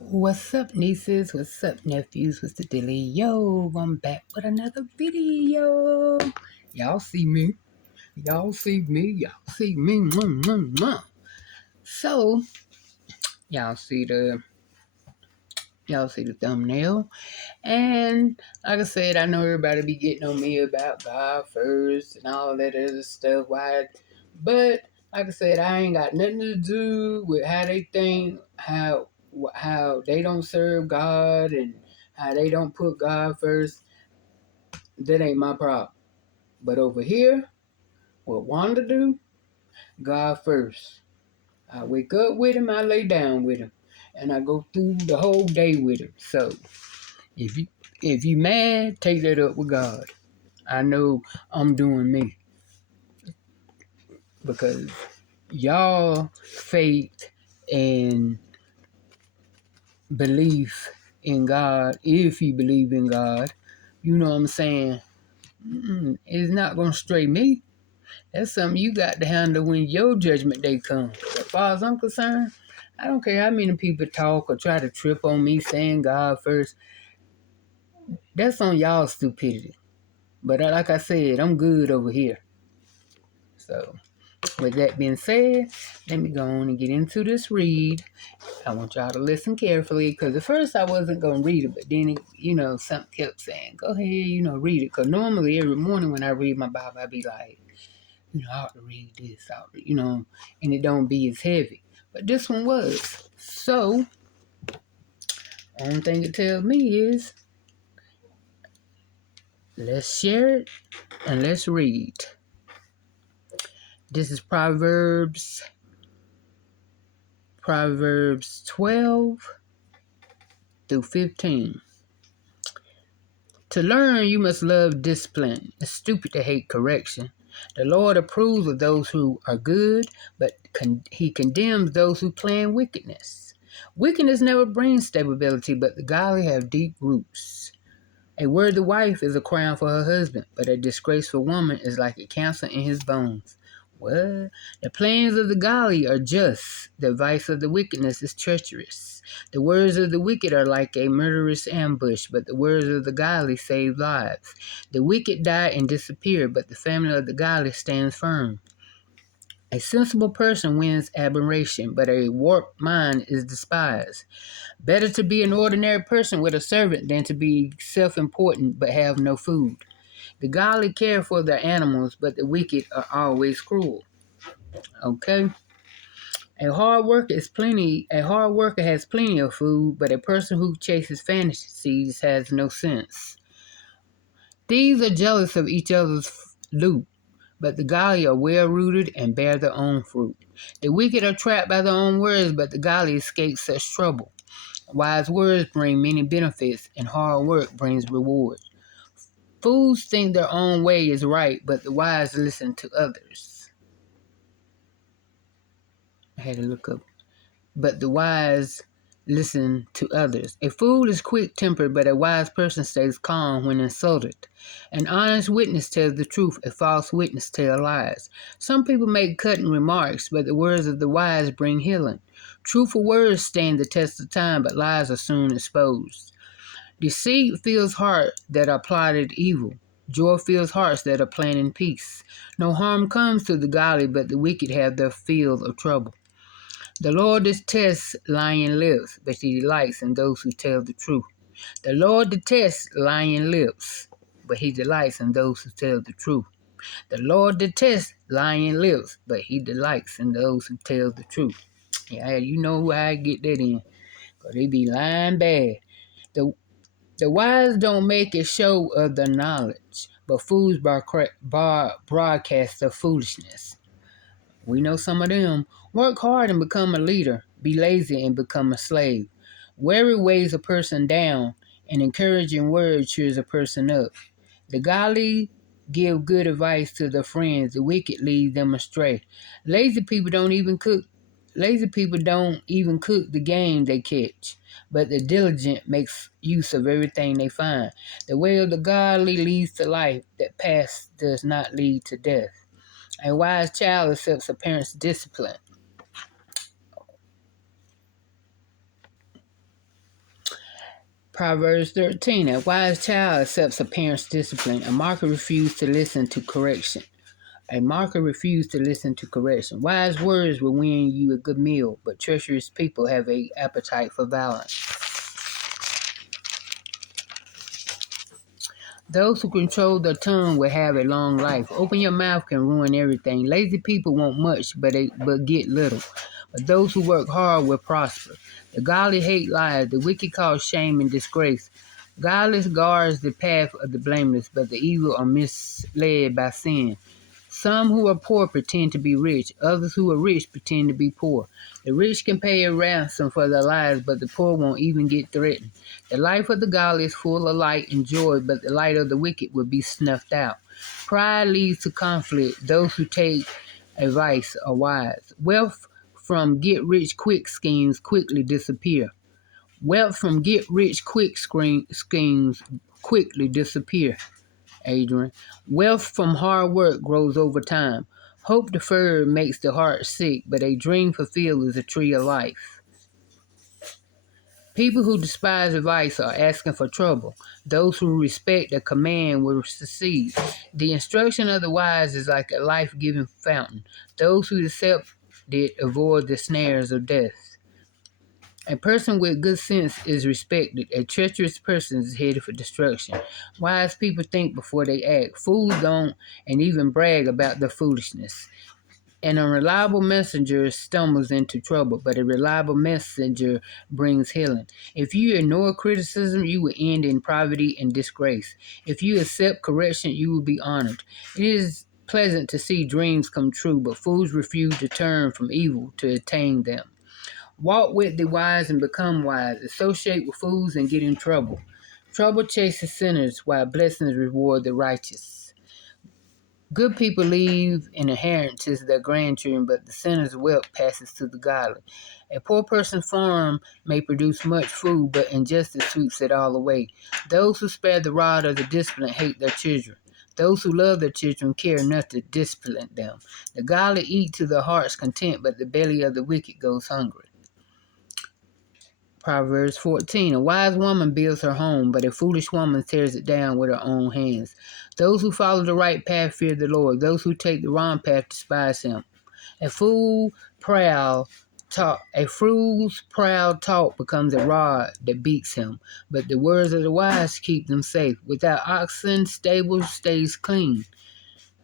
What's up, nieces? What's up, nephews? What's the dilly? Yo, I'm back with another video. Y'all see me. Y'all see me. Y'all see me. Mwah, mwah, mwah. So, y'all see the y'all see the thumbnail. And like I said, I know everybody be getting on me about Godfirst and all that other stuff. But like I said, I ain't got nothing to do with how they think, how they don't serve God, and how they don't put God first. That ain't my problem. But over here, what Wanda do, God first. I wake up with him, I lay down with him, and I go through the whole day with him. So if you mad, take that up with God. I know I'm doing me because y'all faith and belief in God, if you believe in God, you know what I'm saying, it's not going to stray me. That's something you got to handle when your judgment day comes. As far as I'm concerned, I don't care how many people talk or try to trip on me saying God first. That's on y'all stupidity. But like I said, I'm good over here. So, with that being said, let me go on and get into this read. I want y'all to listen carefully, because at first I wasn't going to read it, but then, something kept saying, go ahead, read it. Because normally every morning when I read my Bible, I be like, I ought to read this, and it don't be as heavy. But this one was. So, only thing it tells me is, let's share it and let's read. This is Proverbs 12 through 15. To learn, you must love discipline. It's stupid to hate correction. The Lord approves of those who are good, but he condemns those who plan wickedness. Wickedness never brings stability, but the godly have deep roots. A worthy wife is a crown for her husband, but a disgraceful woman is like a cancer in his bones. What? The plans of the godly are just. The advice of the wickedness is treacherous. The words of the wicked are like a murderous ambush, but the words of the godly save lives. The wicked die and disappear, but the family of the godly stands firm. A sensible person wins admiration, but a warped mind is despised. Better to be an ordinary person with a servant than to be self-important but have no food. The godly care for their animals, but the wicked are always cruel. Okay? A hard worker has plenty of food, but a person who chases fantasies has no sense. Thieves are jealous of each other's loot, but the godly are well-rooted and bear their own fruit. The wicked are trapped by their own words, but the godly escape such trouble. Wise words bring many benefits, and hard work brings reward. Fools think their own way is right, but the wise listen to others. I had to look up. But the wise listen to others. A fool is quick-tempered, but a wise person stays calm when insulted. An honest witness tells the truth, a false witness tells lies. Some people make cutting remarks, but the words of the wise bring healing. Truthful words stand the test of time, but lies are soon exposed. Deceit fills hearts that are plotted evil. Joy fills hearts that are planning peace. No harm comes to the godly, but the wicked have their fill of trouble. The Lord detests lying lips, but he delights in those who tell the truth. The Lord detests lying lips, but he delights in those who tell the truth. The Lord detests lying lips, but he delights in those who tell the truth. Yeah, you know how I get that in, because they be lying bad. The wise don't make a show of their knowledge, but fools broadcast their foolishness. We know some of them. Work hard and become a leader. Be lazy and become a slave. Worry weighs a person down, and encouraging words cheers a person up. The godly give good advice to their friends. The wicked lead them astray. Lazy people don't even cook the game they catch, but the diligent makes use of everything they find. The way of the godly leads to life. That path does not lead to death. A wise child accepts a parent's discipline. Proverbs 13. A wise child accepts a parent's discipline. A mocker refuses to listen to correction. A mocker refuses to listen to correction. Wise words will win you a good meal, but treacherous people have an appetite for violence. Those who control their tongue will have a long life. Open your mouth can ruin everything. Lazy people want much, but get little. But those who work hard will prosper. The godly hate lies. The wicked cause shame and disgrace. Godless guards the path of the blameless, but the evil are misled by sin. Some who are poor pretend to be rich. Others who are rich pretend to be poor. The rich can pay a ransom for their lives, but the poor won't even get threatened. The life of the godly is full of light and joy, but the light of the wicked will be snuffed out. Pride leads to conflict. Those who take advice are wise. Wealth from get-rich-quick schemes quickly disappear. Wealth from get-rich-quick schemes quickly disappear. Adrian. Wealth from hard work grows over time. Hope deferred makes the heart sick, but a dream fulfilled is a tree of life. People who despise advice are asking for trouble. Those who respect a command will succeed. The instruction of the wise is like a life-giving fountain. Those who accept it avoid the snares of death. A person with good sense is respected. A treacherous person is headed for destruction. Wise people think before they act. Fools don't and even brag about their foolishness. An unreliable messenger stumbles into trouble, but a reliable messenger brings healing. If you ignore criticism, you will end in poverty and disgrace. If you accept correction, you will be honored. It is pleasant to see dreams come true, but fools refuse to turn from evil to attain them. Walk with the wise and become wise. Associate with fools and get in trouble. Trouble chases sinners, while blessings reward the righteous. Good people leave an inheritance to their grandchildren, but the sinner's wealth passes to the godly. A poor person's farm may produce much food, but injustice sweeps it all away. Those who spare the rod of the discipline hate their children. Those who love their children care not to discipline them. The godly eat to their heart's content, but the belly of the wicked goes hungry. Proverbs 14. A wise woman builds her home, but a foolish woman tears it down with her own hands. Those who follow the right path fear the Lord. Those who take the wrong path despise him. A fool's proud talk becomes a rod that beats him, but the words of the wise keep them safe. Without oxen, stable stays clean,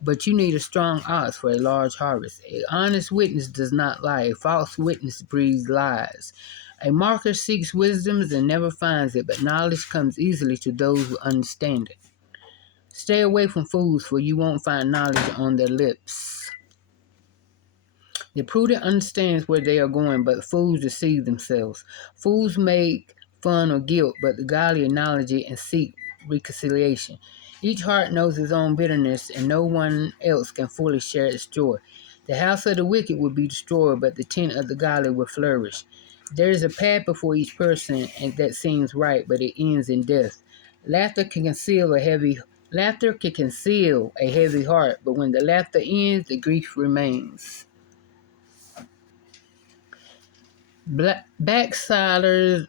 but you need a strong ox for a large harvest. An honest witness does not lie. A false witness breathes lies. A marker seeks wisdom and never finds it, but knowledge comes easily to those who understand it. Stay away from fools, for you won't find knowledge on their lips. The prudent understands where they are going, but fools deceive themselves. Fools make fun of guilt, but the godly acknowledge it and seek reconciliation. Each heart knows its own bitterness, and no one else can fully share its joy. The house of the wicked will be destroyed, but the tent of the godly will flourish. There is a path before each person and that seems right, but it ends in death. Laughter can conceal a heavy heart, but when the laughter ends, the grief remains. Backsliders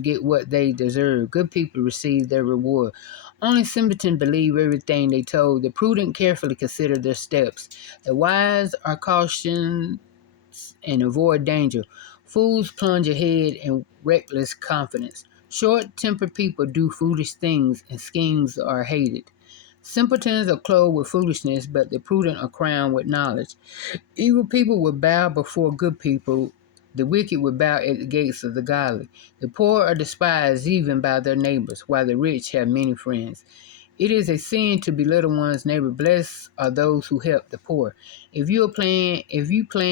get what they deserve. Good people receive their reward. Only simpletons believe everything they told. The prudent carefully consider their steps. The wise are cautioned and avoid danger. Fools plunge ahead in reckless confidence. Short-tempered people do foolish things, and schemes are hated. Simpletons are clothed with foolishness, but the prudent are crowned with knowledge. Evil people will bow before good people. The wicked will bow at the gates of the godly. The poor are despised even by their neighbors, while the rich have many friends. It is a sin to belittle one's neighbor. Blessed are those who help the poor. If you plan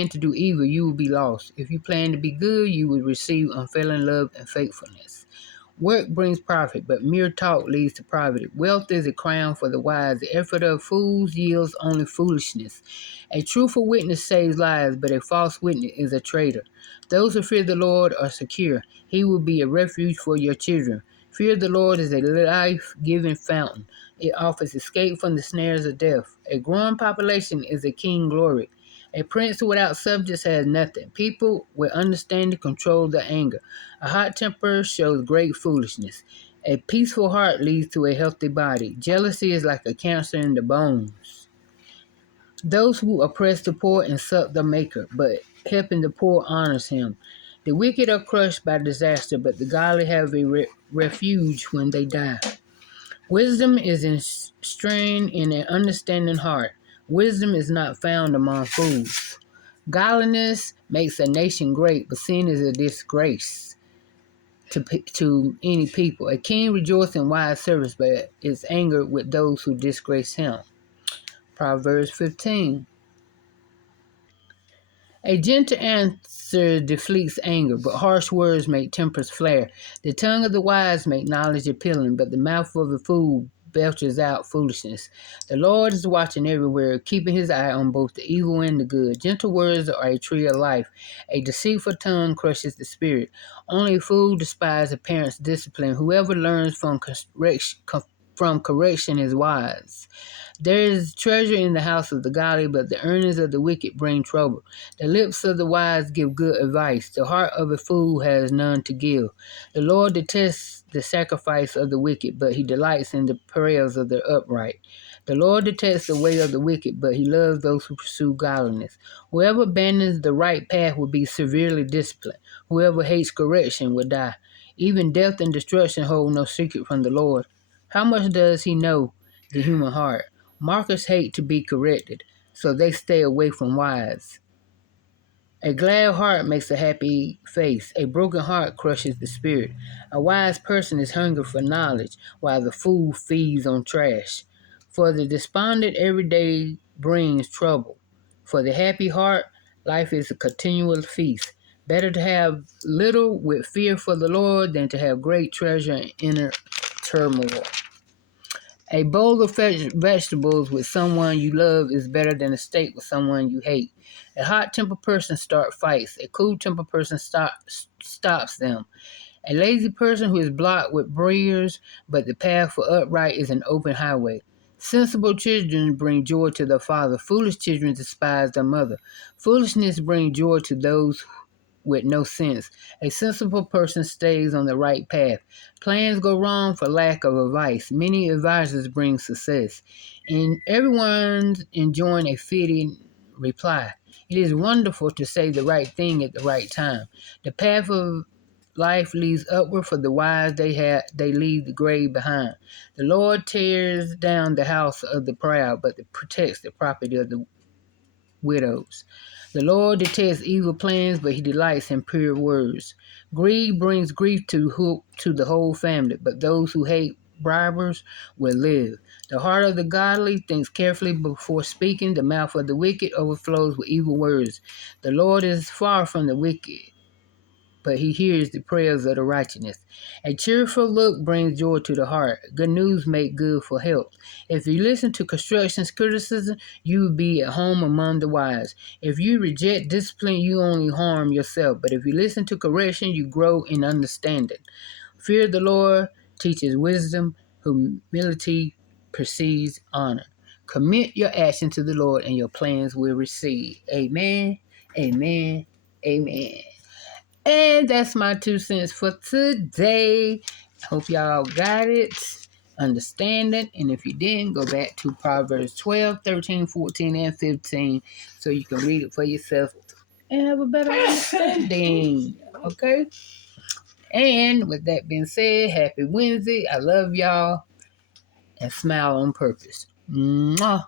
to do evil, you will be lost. If you plan to be good, you will receive unfailing love and faithfulness. Work brings profit, but mere talk leads to poverty. Wealth is a crown for the wise. The effort of fools yields only foolishness. A truthful witness saves lives, but a false witness is a traitor. Those who fear the Lord are secure. He will be a refuge for your children. Fear of the Lord is a life-giving fountain. It offers escape from the snares of death. A growing population is a king's glory. A prince without subjects has nothing. People with understanding control their anger. A hot temper shows great foolishness. A peaceful heart leads to a healthy body. Jealousy is like a cancer in the bones. Those who oppress the poor insult the Maker, but helping the poor honors him. The wicked are crushed by disaster, but the godly have a refuge when they die. Wisdom is enstrained in an understanding heart. Wisdom is not found among fools. Godliness makes a nation great, but sin is a disgrace to any people. A king rejoices in wise service, but is angered with those who disgrace him. Proverbs 15. A gentle answer deflects anger, but harsh words make tempers flare. The tongue of the wise make knowledge appealing, but the mouth of a fool belches out foolishness. The Lord is watching everywhere, keeping his eye on both the evil and the good. Gentle words are a tree of life. A deceitful tongue crushes the spirit. Only a fool despises a parent's discipline. Whoever learns from correction is wise. There is treasure in the house of the godly, but the earnings of the wicked bring trouble. The lips of the wise give good advice. The heart of a fool has none to give. The Lord detests the sacrifice of the wicked, but he delights in the prayers of the upright. The Lord detests the way of the wicked, but he loves those who pursue godliness. Whoever abandons the right path will be severely disciplined. Whoever hates correction will die. Even death and destruction hold no secret from the Lord. How much does he know the human heart? Mockers hate to be corrected, so they stay away from wise. A glad heart makes a happy face. A broken heart crushes the spirit. A wise person is hungry for knowledge, while the fool feeds on trash. For the despondent, every day brings trouble. For the happy heart, life is a continual feast. Better to have little with fear for the Lord than to have great treasure in inner turmoil. A bowl of vegetables with someone you love is better than a steak with someone you hate. A hot-tempered person starts fights. A cool-tempered person stops them. A lazy person who is blocked with briars, but the path for upright is an open highway. Sensible children bring joy to their father. Foolish children despise their mother. Foolishness brings joy to those with no sense. A sensible person stays on the right path. Plans go wrong for lack of advice. Many advisors bring success. And everyone's enjoying a fitting reply. It is wonderful to say the right thing at the right time. The path of life leads upward for the wise. They leave the grave behind. The Lord tears down the house of the proud, but protects the property of the widows. The Lord detests evil plans, but he delights in pure words. Greed brings grief to the whole family, but those who hate bribers will live. The heart of the godly thinks carefully before speaking. The mouth of the wicked overflows with evil words. The Lord is far from the wicked, but he hears the prayers of the righteous. A cheerful look brings joy to the heart. Good news make good for health. If you listen to construction's criticism, you will be at home among the wise. If you reject discipline, you only harm yourself. But if you listen to correction, you grow in understanding. Fear of the Lord teaches wisdom. Humility precedes honor. Commit your action to the Lord, and your plans will receive. Amen, amen, amen. And that's my 2 cents for today. Hope y'all got it, understand it. And if you didn't, go back to Proverbs 12, 13, 14, and 15 so you can read it for yourself and have a better understanding. Okay? And with that being said, happy Wednesday. I love y'all. And smile on purpose. Mwah.